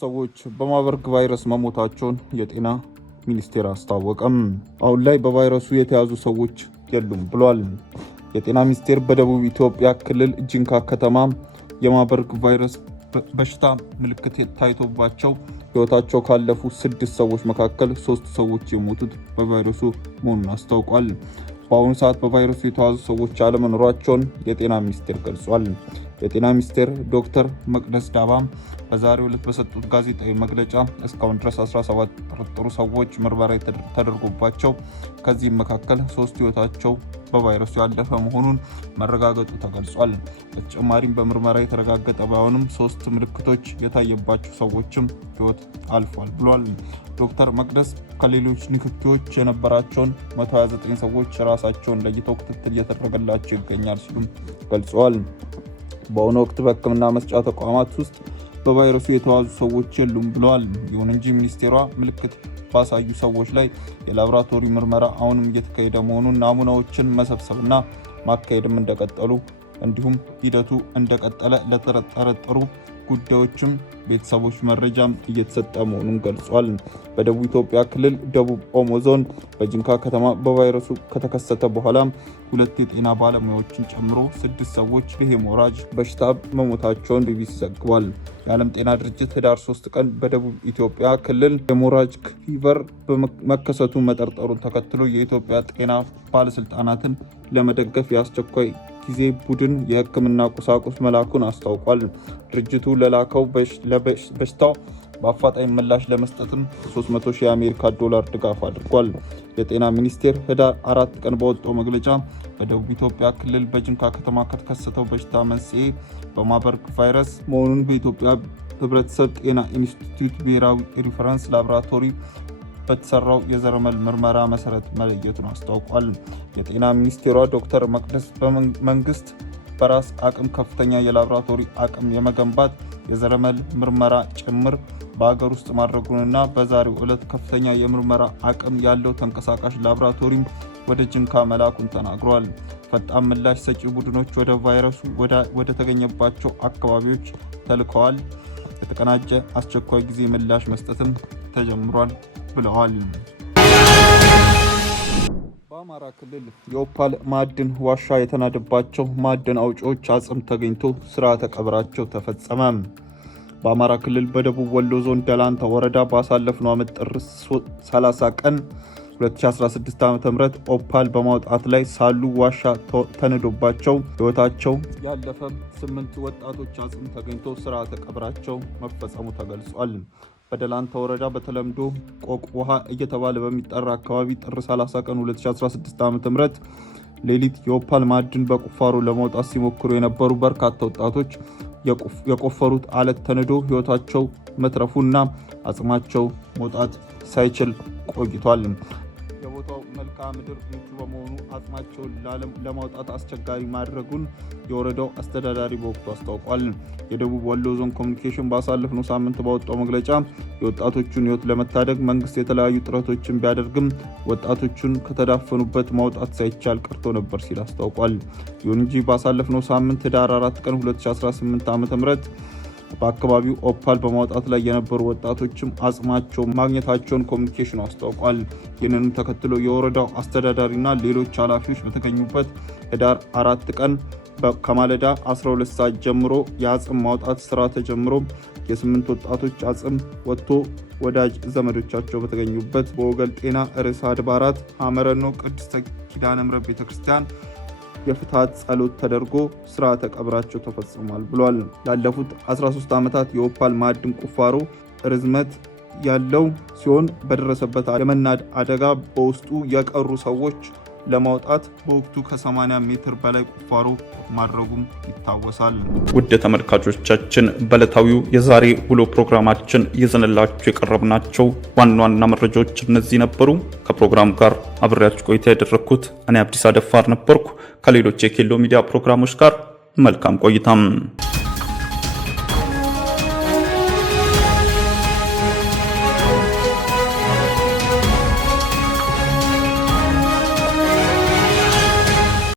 ሰዎች በማርበርግ ቫይረስ መሞታቸውን የጤና ሚኒስቴር አስታወቀም። አሁን ላይ በቫይረሱ የተያዙ ሰዎች የሉም ብሏል። የጤና ሚኒስቴር በደቡብ ኢትዮጵያ ክልል ጂንካ ከተማ የማርበርግ ቫይረስ በሽታ ምልክት ታይቶባቸው ሕይወታቸው ካለፉ 6 ሰዎች መካከል 3 ሰዎች የሞቱት በቫይረሱ መሆኑን አስታውቋል። በአሁኑ ሰዓት በቫይረሱ የተያዙ ሰዎች አለመኖራቸውን የጤና ሚኒስቴር ገልጿል። የጤና ሚኒስቴር ዶክተር መቅደስ ዳባ በዛሬው ዕለት በሰጡት ጋዜጣዊ መግለጫ እስካሁን ድረስ 17 የተጠረጠሩ ሰዎች ምርመራ ተደርጎባቸው ከዚህም መካከል 3 ሕይወታቸው በቫይረሱ ያለፈ መሆኑን መረጋገጡ ተገልጿል። በተጨማሪም በምርመራ የተረጋገጠ ባይሆንም 3 ምልክቶች የታየባቸው ሰዎችም ሕይወት አልፏል ብሏል። ዶክተር መቅደስ ከሌሎች ንክኪዎች የነበራቸውን 129 ሰዎች ራሳቸውን ለይተው ክትትል እየተደረገላቸው ይገኛል ሲሉም ገልጸዋል። በአሁኑ ወቅት በሕክምና መስጫ ተቋማት ውስጥ በቫይረሱ የተያዙ ሰዎች የሉም ብለዋል። ይሁን እንጂ ሚኒስቴሯ ምልክት ባሳዩ ሰዎች ላይ የላቦራቶሪ ምርመራ አሁንም እየተካሄደ መሆኑን፣ ናሙናዎችን መሰብሰብና ማካሄድም እንደቀጠሉ እንዲሁም ሂደቱ እንደቀጠለ ለተጠረጠሩ ጉዳዮችም ቤተሰቦች መረጃም እየተሰጠ መሆኑን ገልጿል። በደቡብ ኢትዮጵያ ክልል ደቡብ ኦሞ ዞን በጂንካ ከተማ በቫይረሱ ከተከሰተ በኋላ 2 የጤና ባለሙያዎችን ጨምሮ 6 ሰዎች በሄሞራጅ በሽታ መሞታቸውን ቢቢሲ ዘግቧል። የዓለም ጤና ድርጅት ህዳር 3 ቀን በደቡብ ኢትዮጵያ ክልል ሄሞራጂክ ፊቨር በመከሰቱ መጠርጠሩን ተከትሎ የኢትዮጵያ ጤና ባለስልጣናትን ለመደገፍ የአስቸኳይ ጊዜ ቡድን የሕክምና ቁሳቁስ መላኩን አስታውቋል። ድርጅቱ ለላከው በሽታው በአፋጣኝ ምላሽ ለመስጠትም 300,000 የአሜሪካ ዶላር ድጋፍ አድርጓል። የጤና ሚኒስቴር ህዳር 4 ቀን በወጣው መግለጫ በደቡብ ኢትዮጵያ ክልል በጂንካ ከተማ ከተከሰተው በሽታ መንስኤ በማርበርግ ቫይረስ መሆኑን በኢትዮጵያ ህብረተሰብ ጤና ኢንስቲትዩት ብሔራዊ ሪፈረንስ ላቦራቶሪ በተሰራው የዘረመል ምርመራ መሰረት መለየቱን አስታውቋል። የጤና ሚኒስቴሯ ዶክተር መቅደስ በመንግስት በራስ አቅም ከፍተኛ የላቦራቶሪ አቅም የመገንባት የዘረመል ምርመራ ጭምር በአገር ውስጥ ማድረጉንና በዛሬው ዕለት ከፍተኛ የምርመራ አቅም ያለው ተንቀሳቃሽ ላቦራቶሪም ወደ ጂንካ መላኩን ተናግሯል። ፈጣን ምላሽ ሰጪ ቡድኖች ወደ ቫይረሱ ወደ ተገኘባቸው አካባቢዎች ተልከዋል። የተቀናጀ አስቸኳይ ጊዜ ምላሽ መስጠትም ተጀምሯል ብለዋል። በአማራ ክልል የኦፓል ማዕድን ዋሻ የተናደባቸው ማዕድን አውጪዎች አጽም ተገኝቶ ስርዓተ ቀብራቸው ተፈጸመ። በአማራ ክልል በደቡብ ወሎ ዞን ደላንታ ወረዳ ባሳለፍነው ዓመት ጥር 30 ቀን 2016 ዓ.ም ኦፓል በማውጣት ላይ ሳሉ ዋሻ ተነዶባቸው ሕይወታቸው ያለፈ 8 ወጣቶች አጽም ተገኝቶ ስርዓተ ቀብራቸው መፈጸሙ ተገልጿል። በደላንታ ወረዳ በተለምዶ ቆቅ ውሃ እየተባለ በሚጠራ አካባቢ ጥር 30 ቀን 2016 ዓ.ም ሌሊት የኦፓል ማዕድን በቁፋሮ ለማውጣት ሲሞክሩ የነበሩ በርካታ ወጣቶች የቆፈሩት አለት ተንዶ ሕይወታቸው መትረፉና አጽማቸው መውጣት ሳይችል ቆይቷል። የቦታው መልክዓ ምድር ምቹ በመሆኑ አጽማቸውን ለማውጣት አስቸጋሪ ማድረጉን የወረዳው አስተዳዳሪ በወቅቱ አስታውቋል። የደቡብ ወሎ ዞን ኮሚኒኬሽን ባሳለፍነው ሳምንት ባወጣው መግለጫ የወጣቶቹን ሕይወት ለመታደግ መንግስት የተለያዩ ጥረቶችን ቢያደርግም ወጣቶቹን ከተዳፈኑበት ማውጣት ሳይቻል ቀርቶ ነበር ሲል አስታውቋል። ይሁን እንጂ ባሳለፍነው ሳምንት ህዳር 4 ቀን 2018 ዓ.ም በአካባቢው ኦፓል በማውጣት ላይ የነበሩ ወጣቶችም አጽማቸው ማግኘታቸውን ኮሚኒኬሽኑ አስታውቋል። ይህንንም ተከትሎ የወረዳው አስተዳዳሪና ሌሎች ኃላፊዎች በተገኙበት ህዳር 4 ቀን ከማለዳ 12 ሰዓት ጀምሮ የአጽም ማውጣት ስራ ተጀምሮ የ8 ወጣቶች አጽም ወጥቶ ወዳጅ ዘመዶቻቸው በተገኙበት በወገል ጤና ርዕሰ አድባራት ሐመረኖ ቅድስተ ኪዳነ ምሕረት ቤተክርስቲያን የፍትሐት ጸሎት ተደርጎ ስርዓተ ቀብራቸው ተፈጽሟል ብሏል። ላለፉት 13 ዓመታት የኦፓል ማዕድን ቁፋሮ ርዝመት ያለው ሲሆን በደረሰበት የመናድ አደጋ በውስጡ የቀሩ ሰዎች ለማውጣት በወቅቱ ከ80 ሜትር በላይ ቁፋሮ ማድረጉም ይታወሳል። ውድ ተመልካቾቻችን በዕለታዊው የዛሬ ውሎ ፕሮግራማችን ይዘንላችሁ የቀረብናቸው ዋና መረጃዎች እነዚህ ነበሩ። ከፕሮግራም ጋር አብሬያችሁ ቆይታ ያደረኩት እኔ አብዲስ አደፋር ነበርኩ። ከሌሎች የኬሎ ሚዲያ ፕሮግራሞች ጋር መልካም ቆይታ